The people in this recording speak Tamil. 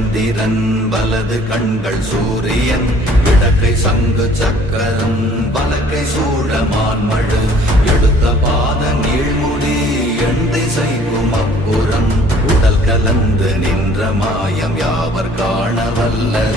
சந்திரன் வலது கண்கள் சூரியன் கிழக்கை சங்கு சக்கரம் பலக்கை சூழமான் மழு எடுத்த பாத நீழ்முடி எண்டை செய்வோம் அப்புறம் உடல் கலந்து நின்ற மாயம் யாவர் காணவல்ல